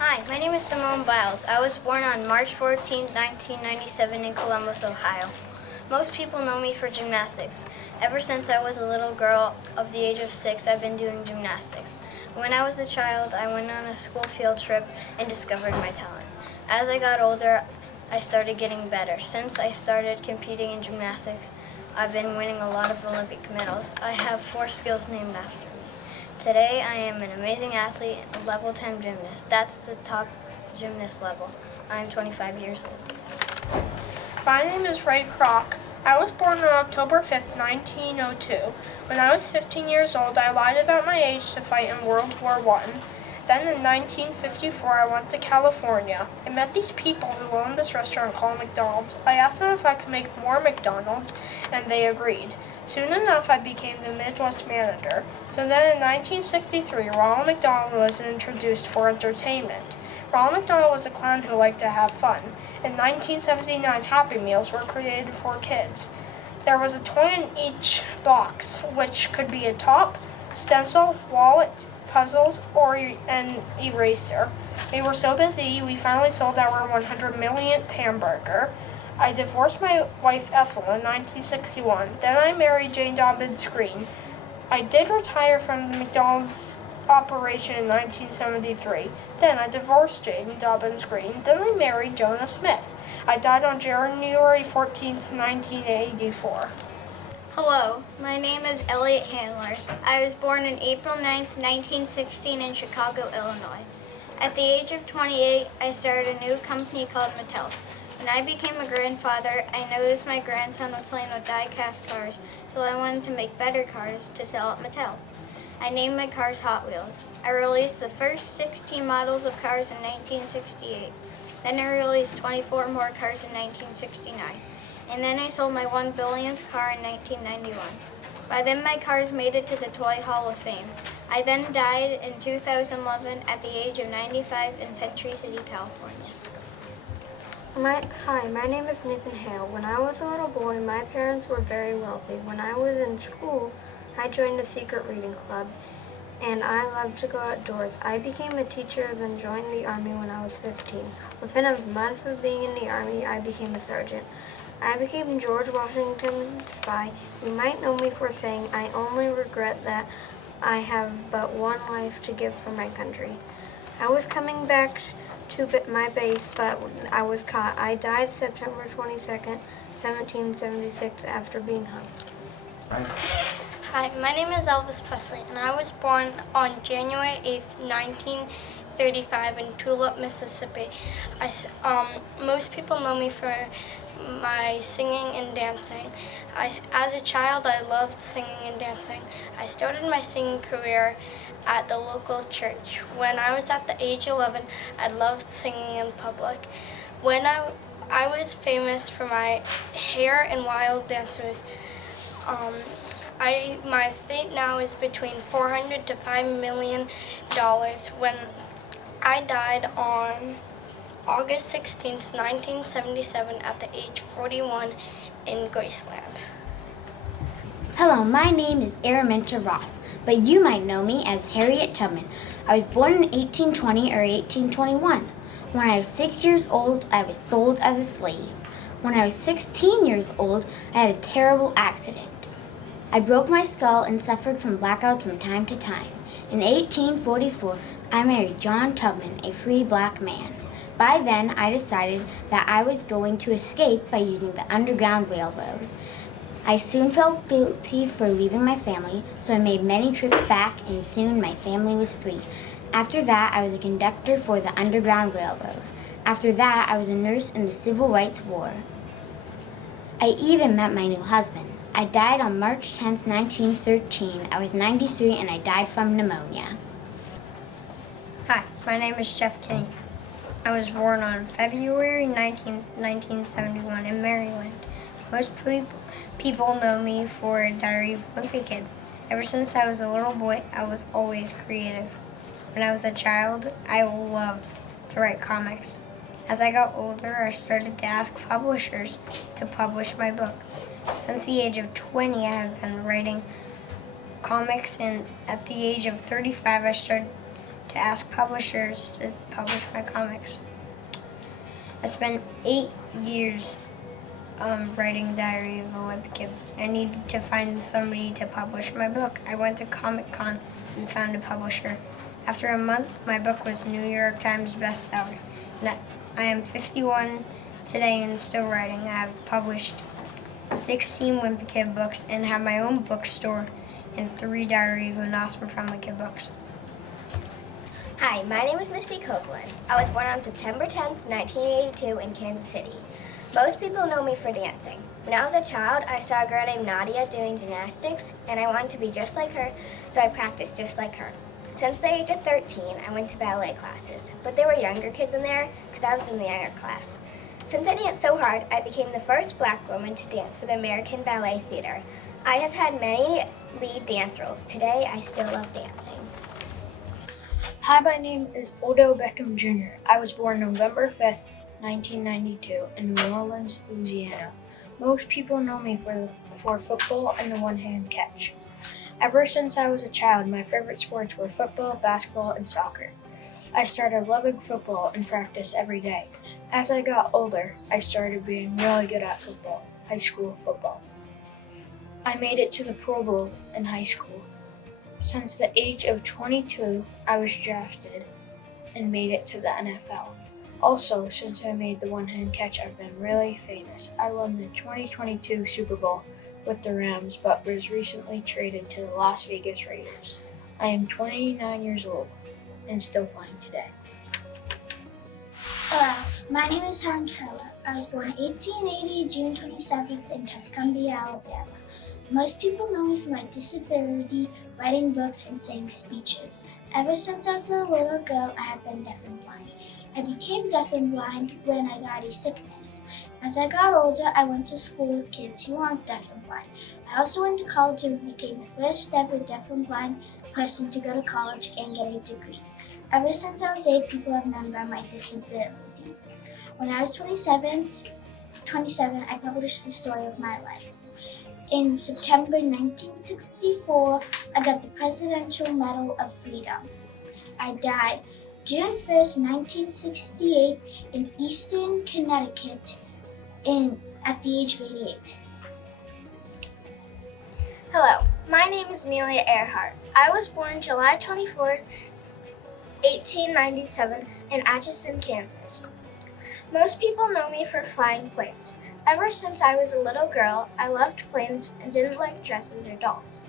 Hi, my name is Simone Biles. I was born on March 14, 1997 in Columbus, Ohio. Most people know me for gymnastics. Ever since I was a little girl of the age of 6, I've been doing gymnastics. When I was a child, I went on a school field trip and discovered my talent. As I got older, I started getting better. Since I started competing in gymnastics, I've been winning a lot of Olympic medals. I have 4 skills named after me. Today, I am an amazing athlete, a level 10 gymnast. That's the top gymnast level. I am 25 years old. My name is Ray Kroc. I was born on October 5th, 1902. When I was 15 years old, I lied about my age to fight in World War I. Then in 1954, I went to California. I met these people who owned this restaurant called McDonald's. I asked them if I could make more McDonald's, and they agreed. Soon enough, I became the Midwest manager. So then in 1963, Ronald McDonald was introduced for entertainment. Ronald McDonald was a clown who liked to have fun. In 1979, Happy Meals were created for kids. There was a toy in each box, which could be a top, stencil, wallet, puzzles, or an eraser. We were so busy, we finally sold our 100 millionth hamburger. I divorced my wife Ethel in 1961. Then I married Jane Dobbins Green. I did retire from the McDonald's operation in 1973. Then I divorced Jane Dobbins Green. Then I married Jonah Smith. I died on January 14th, 1984. Hello, my name is Elliot Handler. I was born on April 9th, 1916 in Chicago, Illinois. At the age of 28, I started a new company called Mattel. When I became a grandfather, I noticed my grandson was playing with die-cast cars, so I wanted to make better cars to sell at Mattel. I named my cars Hot Wheels. I released the first 16 models of cars in 1968. Then I released 24 more cars in 1969. And then I sold my 1 billionth car in 1991. By then my cars made it to the Toy Hall of Fame. I then died in 2011 at the age of 95 in Century City, California. Hi, my name is Nathan Hale. When I was a little boy, my parents were very wealthy. When I was in school, I joined a secret reading club, and I loved to go outdoors. I became a teacher, then joined the Army when I was 15. Within a month of being in the Army, I became a sergeant. I became George Washington's spy. You might know me for saying, I only regret that I have but one life to give for my country. I was coming back to my base, but I was caught. I died September 22nd, 1776, after being hung. Hi, my name is Elvis Presley, and I was born on January 8th, 1935 in Tulip, Mississippi. Most people know me for my singing and dancing. As a child, I loved singing and dancing. I started my singing career at the local church. When I was at the age 11, I loved singing in public. When I was famous for my hair and wild dancers. My estate now is between $400 to $5 million. When I died on August 16th, 1977 at the age 41 in Graceland. Hello, my name is Araminta Ross, but you might know me as Harriet Tubman. I was born in 1820 or 1821. When I was 6 years old, I was sold as a slave. When I was 16 years old, I had a terrible accident. I broke my skull and suffered from blackouts from time to time. In 1844, I married John Tubman, a free black man. By then, I decided that I was going to escape by using the Underground Railroad. I soon felt guilty for leaving my family, so I made many trips back, and soon my family was free. After that, I was a conductor for the Underground Railroad. After that, I was a nurse in the Civil Rights War. I even met my new husband. I died on March 10th, 1913. I was 93 and I died from pneumonia. Hi, my name is Jeff Kinney. I was born on February 19th, 1971 in Maryland. Most people know me for Diary of a Wimpy Kid. Ever since I was a little boy, I was always creative. When I was a child, I loved to write comics. As I got older, I started to ask publishers to publish my book. Since the age of 20, I have been writing comics, and at the age of 35, I started to ask publishers to publish my comics. I spent 8 years writing Diary of a Wimpy Kid. I needed to find somebody to publish my book. I went to Comic-Con and found a publisher. After a month, my book was New York Times bestseller. I am 51 today and still writing. I have published 16 Wimpy Kid books and have my own bookstore and 3 Diary of an Awesome Friendly Kid books. Hi, my name is Misty Copeland. I was born on September 10th, 1982 in Kansas City. Most people know me for dancing. When I was a child, I saw a girl named Nadia doing gymnastics, and I wanted to be just like her, so I practiced just like her. Since the age of 13, I went to ballet classes, but there were younger kids in there because I was in the younger class. Since I danced so hard, I became the first black woman to dance for the American Ballet Theater. I have had many lead dance roles. Today, I still love dancing. Hi, my name is Odo Beckham Jr. I was born November 5th, 1992 in New Orleans, Louisiana. Most people know me for football and the one-hand catch. Ever since I was a child, my favorite sports were football, basketball, and soccer. I started loving football and practice every day. As I got older, I started being really good at football, high school football. I made it to the Pro Bowl in high school. Since the age of 22, I was drafted and made it to the NFL. Also, since I made the one-hand catch, I've been really famous. I won the 2022 Super Bowl with the Rams, but was recently traded to the Las Vegas Raiders. I am 29 years old and still playing today. Hello, my name is Helen Keller. I was born 1880, June 27th in Tuscumbia, Alabama. Most people know me for my disability, writing books, and saying speeches. Ever since I was a little girl, I have been deaf and blind. I became deaf and blind when I got a sickness. As I got older, I went to school with kids who aren't deaf and blind. I also went to college and became the first ever deaf and blind person to go to college and get a degree. Ever since I was 8, people have known about my disability. When I was 27, I published the story of my life. In September 1964, I got the Presidential Medal of Freedom. I died June 1st, 1968 in Easton, Connecticut at the age of 88. Hello, my name is Amelia Earhart. I was born July 24th, 1897 in Atchison, Kansas. Most people know me for flying planes. Ever since I was a little girl, I loved planes and didn't like dresses or dolls.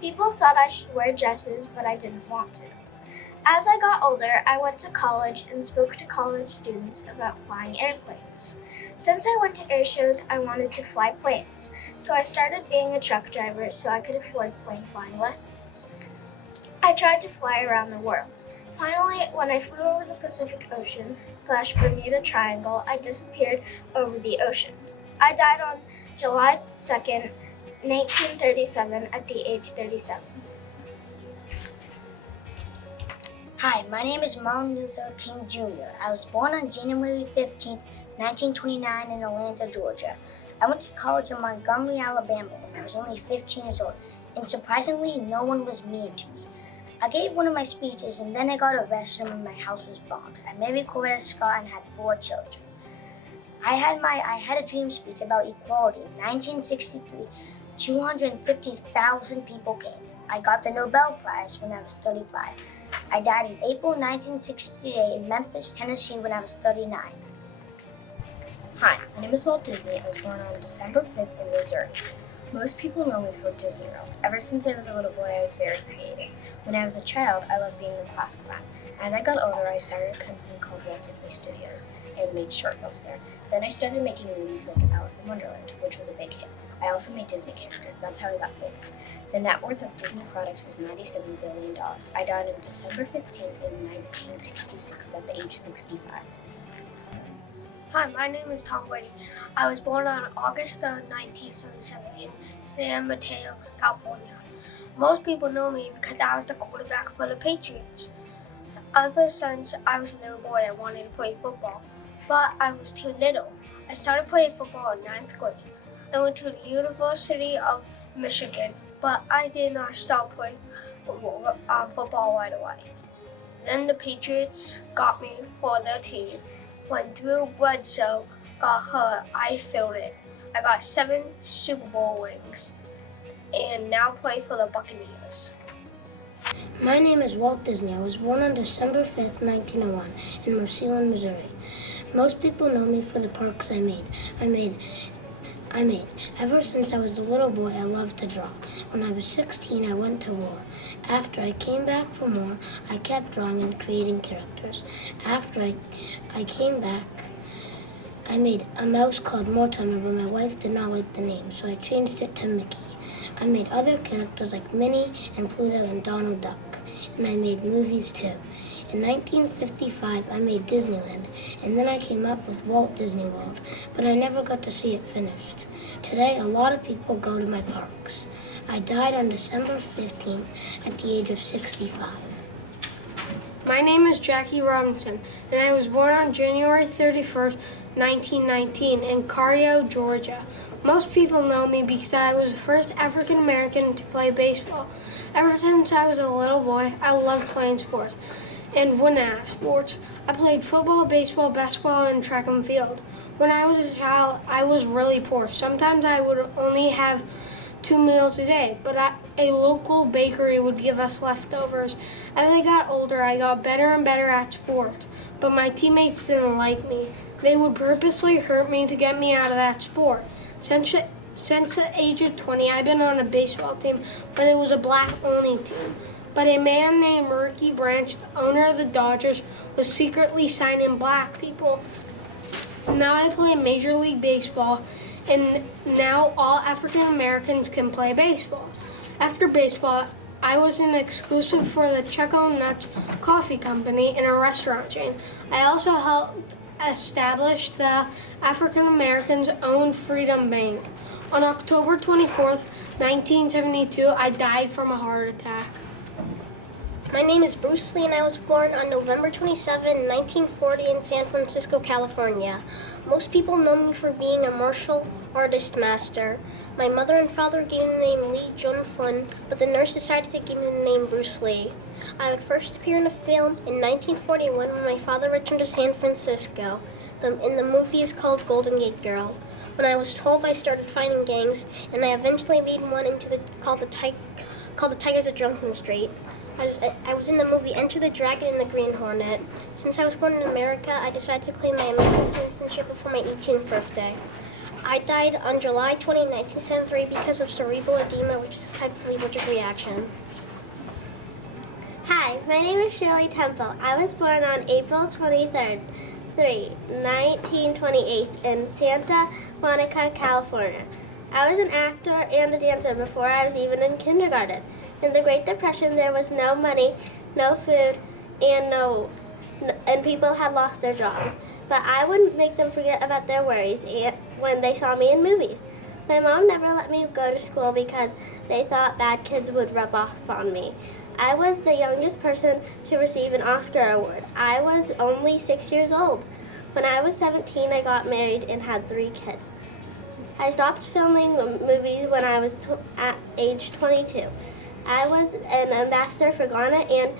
People thought I should wear dresses, but I didn't want to. As I got older, I went to college and spoke to college students about flying airplanes. Since I went to air shows, I wanted to fly planes, so I started being a truck driver so I could afford plane flying lessons. I tried to fly around the world. Finally, when I flew over the Pacific Ocean / Bermuda Triangle, I disappeared over the ocean. I died on July 2nd, 1937 at the age 37. Hi, my name is Martin Luther King Jr. I was born on January 15th, 1929 in Atlanta, Georgia. I went to college in Montgomery, Alabama when I was only 15 years old, and surprisingly, no one was mean to me. I gave one of my speeches and then I got arrested when my house was bombed. I married Coretta Scott and had 4 children. I had a dream speech about equality. In 1963, 250,000 people came. I got the Nobel Prize when I was 35. I died in April 1968 in Memphis, Tennessee when I was 39. Hi, my name is Walt Disney. I was born on December 5th in Missouri. Most people know me for Disney World. Ever since I was a little boy, I was very creative. When I was a child, I loved being in class clown. As I got older, I started a company called Walt Disney Studios and made short films there. Then I started making movies like Alice in Wonderland, which was a big hit. I also made Disney characters. That's how I got famous. The net worth of Disney products is $97 billion. I died on December 15th in 1966 at the age 65. Hi, my name is Tom Whitty. I was born on August 3rd, 1977 in San Mateo, California. Most people know me because I was the quarterback for the Patriots. Ever since I was a little boy, I wanted to play football, but I was too little. I started playing football in 9th grade. I went to the University of Michigan, but I did not stop playing football right away. Then the Patriots got me for their team. When Drew Bledsoe got hurt, I filled it. I got 7 Super Bowl rings and now play for the Buccaneers. My name is Walt Disney. I was born on December 5th, 1901 in Marseilles, Missouri. Most people know me for the parks I made. Ever since I was a little boy, I loved to draw. When I was 16, I went to war. After I came back from war, I kept drawing and creating characters. After I came back, I made a mouse called Mortimer, but my wife did not like the name, so I changed it to Mickey. I made other characters like Minnie and Pluto and Donald Duck, and I made movies too. In 1955, I made Disneyland, and then I came up with Walt Disney World, but I never got to see it finished. Today, a lot of people go to my parks. I died on December 15th at the age of 65. My name is Jackie Robinson, and I was born on January 31st, 1919 in Cairo, Georgia. Most people know me because I was the first African American to play baseball. Ever since I was a little boy, I loved playing sports and winning at sports. I played football, baseball, basketball, and track and field. When I was a child, I was really poor. Sometimes I would only have 2 meals a day, but a local bakery would give us leftovers. As I got older, I got better and better at sports, but my teammates didn't like me. They would purposely hurt me to get me out of that sport. Since the age of 20, I've been on a baseball team, but it was a black-only team. But a man named Ricky Branch, the owner of the Dodgers, was secretly signing black people. Now I play Major League Baseball, and now all African Americans can play baseball. After baseball, I was an exclusive for the Choco Nuts Coffee Company in a restaurant chain. I also helped establish the African Americans' own Freedom Bank. On October 24th, 1972, I died from a heart attack. My name is Bruce Lee, and I was born on November 27, 1940 in San Francisco, California. Most people know me for being a martial artist master. My mother and father gave me the name Lee Jun Fun, but the nurse decided to give me the name Bruce Lee. I would first appear in a film in 1941 when my father returned to San Francisco. The movie is called Golden Gate Girl. When I was 12, I started fighting gangs, and I eventually made one called the Tigers of Drunken Street. I was in the movie Enter the Dragon and the Green Hornet. Since I was born in America, I decided to claim my American citizenship before my 18th birthday. I died on July 20, 1973 because of cerebral edema, which is a type of allergic reaction. Hi, my name is Shirley Temple. I was born on April 23rd, 1928 in Santa Monica, California. I was an actor and a dancer before I was even in kindergarten. In the Great Depression, there was no money, no food, and people had lost their jobs. But I wouldn't make them forget about their worries when they saw me in movies. My mom never let me go to school because they thought bad kids would rub off on me. I was the youngest person to receive an Oscar award. I was only 6 years old. When I was 17, I got married and had 3 kids. I stopped filming movies when I was at age 22. I was an ambassador for Ghana and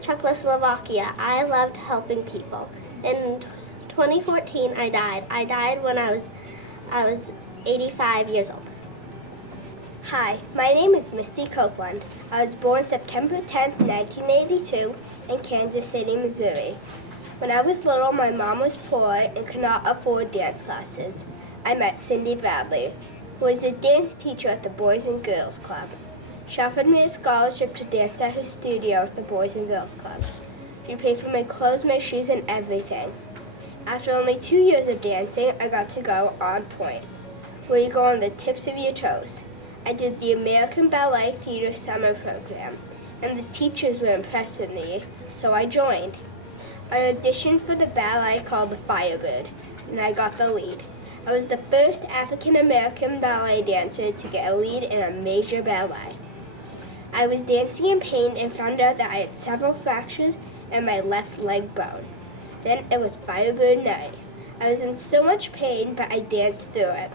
Czechoslovakia. I loved helping people. In 2014, I died. I died when I was 85 years old. Hi, my name is Misty Copeland. I was born September 10th, 1982 in Kansas City, Missouri. When I was little, my mom was poor and could not afford dance classes. I met Cindy Bradley, who was a dance teacher at the Boys and Girls Club. She offered me a scholarship to dance at her studio at the Boys and Girls Club. She paid for my clothes, my shoes, and everything. After only 2 years of dancing, I got to go on point, where you go on the tips of your toes. I did the American Ballet Theater Summer Program, and the teachers were impressed with me, so I joined. I auditioned for the ballet called The Firebird. and I got the lead. I was the first African American ballet dancer to get a lead in a major ballet. I was dancing in pain and found out that I had several fractures in my left leg bone. Then it was Firebird night. I was in so much pain, but I danced through it.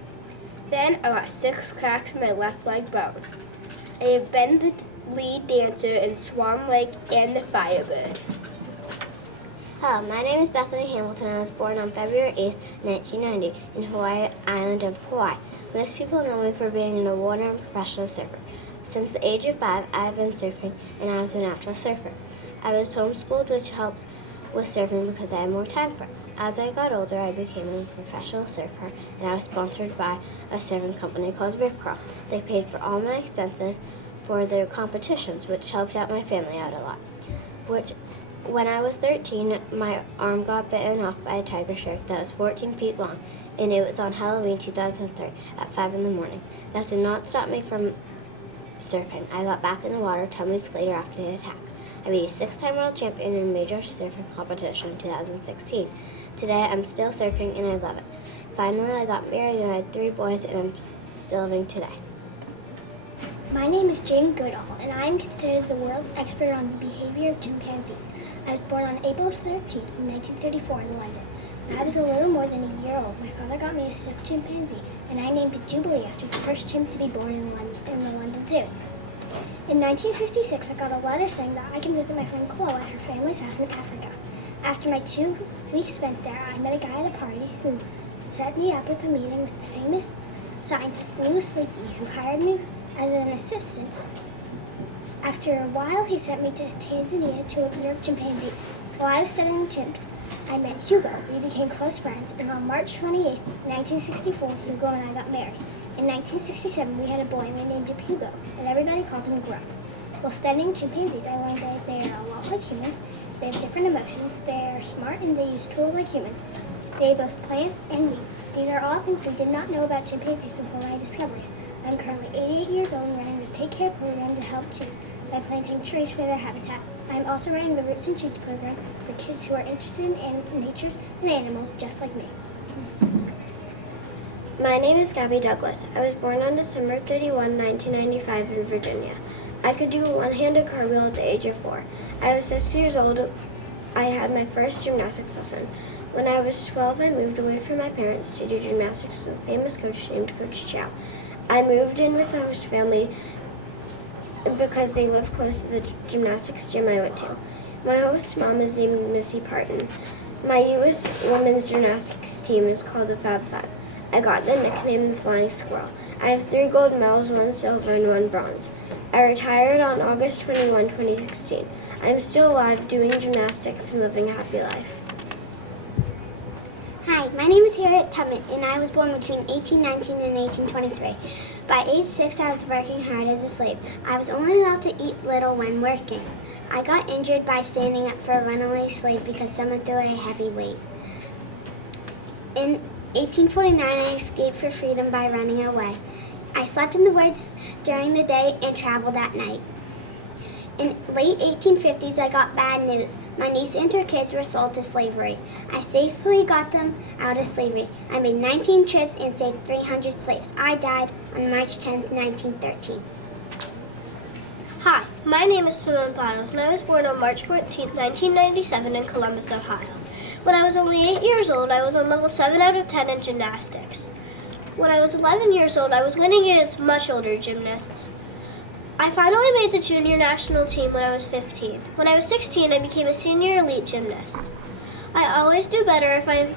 Then I got 6 cracks in my left leg bone. I have been the lead dancer in Swan Lake and the Firebird. Hello, my name is Bethany Hamilton. I was born on February 8th, 1990, in Hawaii Island of Kauai. Most people know me for being an award-winning professional surfer. Since the age of 5, I have been surfing, and I was a natural surfer. I was homeschooled, which helped with surfing because I had more time for it. As I got older, I became a professional surfer, and I was sponsored by a surfing company called Rip Curl. They paid for all my expenses for their competitions, which helped out my family out a lot. When I was 13, my arm got bitten off by a tiger shark that was 14 feet long, and it was on Halloween 2003 at 5 in the morning. That did not stop me from surfing. I got back in the water 10 weeks later after the attack. I beat a 6-time world champion in a major surfing competition in 2016. Today, I'm still surfing and I love it. Finally, I got married and I had 3 boys, and I'm still living today. My name is Jane Goodall, and I am considered the world's expert on the behavior of chimpanzees. I was born on April 13th, 1934 in London. When I was a little more than a year old, my father got me a stuffed chimpanzee, and I named it Jubilee after the first chimp to be born in the London Zoo. In 1956, I got a letter saying that I can visit my friend Chloe at her family's house in Africa. After my 2 weeks spent there, I met a guy at a party who set me up with a meeting with the famous scientist Louis Leakey, who hired me as an assistant. After a while, he sent me to Tanzania to observe chimpanzees. While I was studying chimps, I met Hugo. We became close friends, and on March 28, 1964, Hugo and I got married. In 1967, we had a boy, and we named him Hugo, and everybody called him Grump. While studying chimpanzees, I learned that they are a lot like humans. They have different emotions, they are smart, and they use tools like humans. They eat both plants and meat. These are all things we did not know about chimpanzees before my discoveries. I'm currently 88 years old and running the Take Care program to help chimps by planting trees for their habitat. I'm also running the Roots and Shoots program for kids who are interested in nature and animals just like me. My name is Gabby Douglas. I was born on December 31, 1995 in Virginia. I could do a one-handed cartwheel at the age of 4. I was 6 years old. I had my first gymnastics lesson. When I was 12, I moved away from my parents to do gymnastics with a famous coach named Coach Chow. I moved in with the host family because they lived close to the gymnastics gym I went to. My host mom is named Missy Parton. My U.S. women's gymnastics team is called the Fab Five. I got the nickname the Flying Squirrel. I have 3 gold medals, 1 silver, and 1 bronze. I retired on August 21, 2016. I am still alive, doing gymnastics and living a happy life. Hi, my name is Harriet Tubman, and I was born between 1819 and 1823. By age 6, I was working hard as a slave. I was only allowed to eat little when working. I got injured by standing up for a runaway slave because someone threw a heavy weight. In 1849, I escaped for freedom by running away. I slept in the woods during the day and traveled at night. In late 1850s, I got bad news. My niece and her kids were sold to slavery. I safely got them out of slavery. I made 19 trips and saved 300 slaves. I died on March 10, 1913. Hi, my name is Simone Biles, and I was born on March 14, 1997 in Columbus, Ohio. When I was only 8 years old, I was on level 7 out of 10 in gymnastics. When I was 11 years old, I was winning against much older gymnasts. I finally made the junior national team when I was 15. When I was 16, I became a senior elite gymnast. I always do better if I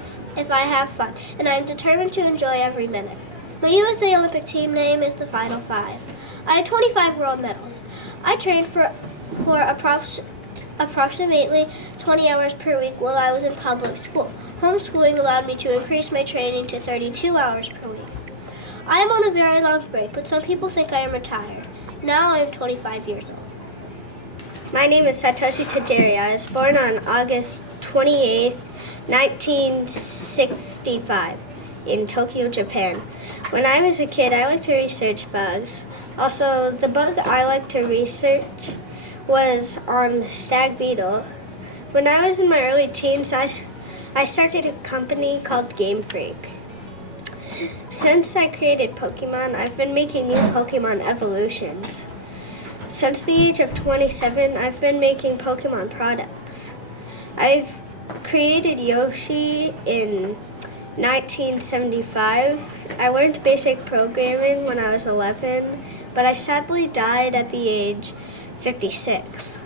have fun, and I am determined to enjoy every minute. My USA Olympic team name is the Final Five. I had 25 world medals. I trained for approximately 20 hours per week while I was in public school. Homeschooling allowed me to increase my training to 32 hours per week. I am on a very long break, but some people think I am retired. Now I am 25 years old. My name is Satoshi Tajiri. I was born on August 28, 1965 in Tokyo, Japan. When I was a kid, I liked to research bugs. Also, the bug I liked to research was on the stag beetle. When I was in my early teens, I I started a company called Game Freak. Since I created Pokemon, I've been making new Pokemon evolutions. Since the age of 27, I've been making Pokemon products. I've created Yoshi in 1975. I learned basic programming when I was 11, but I sadly died at the age 56.